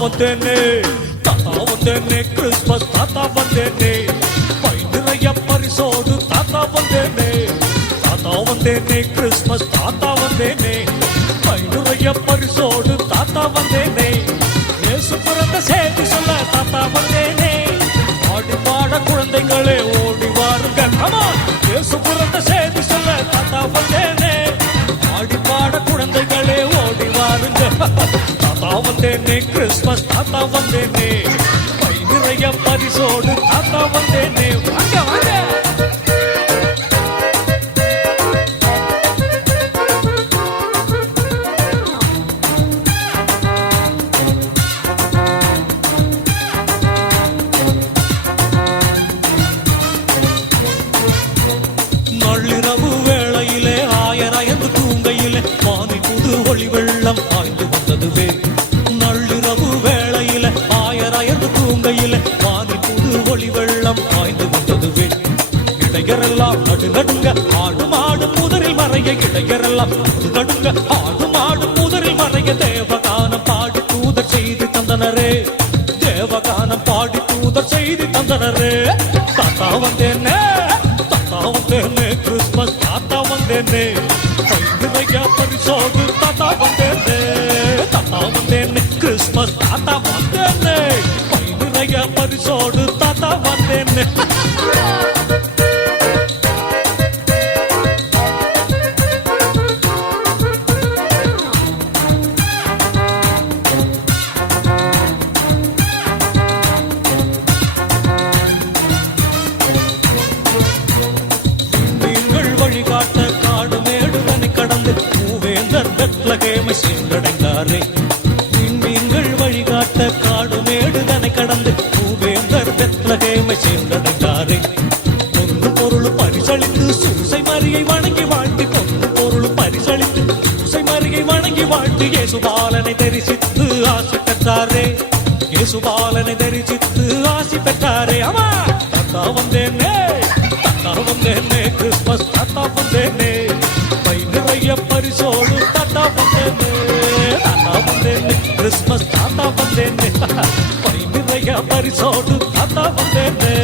வந்தேனே தாத்தா வந்தேனே கிறிஸ்மஸ் தாத்தா வந்தேனே பை நிறைய பரிசோடு தாத்தா வந்தேனே தாத்தா வந்தேனே கிறிஸ்மஸ் தாத்தா வந்தேனே பை நிறைய பரிசோடு தாத்தா வந்தேனே இயேசு பிறந்த செய்தி சொல்ல தாத்தா வந்தேனே ஆடி பாட குழந்தைகளே ஓடி வாருங்க இயேசு பிறந்த செய்தி சொல்ல தாத்தா வந்தேனே ஆடி பாட குழந்தைகளே ஓடி வாருங்க தாத்தா வந்தேனே கிறிஸ்மஸ் தாத்தா வந்தேனே பை நிறைய பரிசோடு தாத்தா வந்தேனே வாங்க வாங்க நள்ளிரவு வேளையிலே ஆயராயந்து தூங்கையிலே வானில் புது ஒளி வெள்ளம் பாய்ந்து வந்ததுவே நள்ளிரவு வேளையிலே ஆயராயந்து தூங்கையிலே வானில் புது ஒளி வெள்ளம் பாய்ந்து வந்ததுவே இடையரெல்லாம் நடுநடுங்க ஆடும் ஆடும் முதலில் மறைய இடையரெல்லாம் நடுநடுங்க ஆடும் ஆடும் முதலில் மறைய தேவகானம் பாடி தூதர் செய்தி தந்தனரே தேவகானம் பாடி தூதர் செய்தி தந்தனரே தாத்தா வந்தேனே தாத்தா வந்தேனே கிறிஸ்மஸ் தாத்தா வந்தேனே பை நிறைய பரிசோடு தாத்தா வந்தேனே தாத்தா வந்தேனே கிறிஸ்மஸ் தாத்தா வந்தேனே பை நிறைய பரிசோடு தாத்தா வந்தேனே வழிகாட்ட காடு மேடுதனை கடந்து மூவேந்தர் பெத்லகேமை சென்றடைந்தாரே விண்மீன்கள் வழிகாட்ட காடு மேடுதனை கடந்து மூவேந்தர் பெத்லகேமை சென்றடைந்தாரே பொன்னு பொருள் பரிசளித்து சூசை மரியை வணங்கி வாழ்த்தி பொன்னு பொருள் பரிசளித்து சூசை மரியை வணங்கி வாழ்த்தி இயேசுபாலனை தரிசித்து ஆசி பெற்றாரே இயேசுபாலனை தரிசித்து ஆசி பெற்றாரே ஆமா தாத்தா வந்தேனே தாத்தா வந்தேனே கிறிஸ்மஸ் தாத்தா வந்தேனே பை நிறைய பரிசோடு தாத்தா வந்தேனே தாத்தா வந்தேனே கிறிஸ்மஸ் தாத்தா வந்தேனே பை நிறைய பரிசோடு தாத்தா வந்தேனே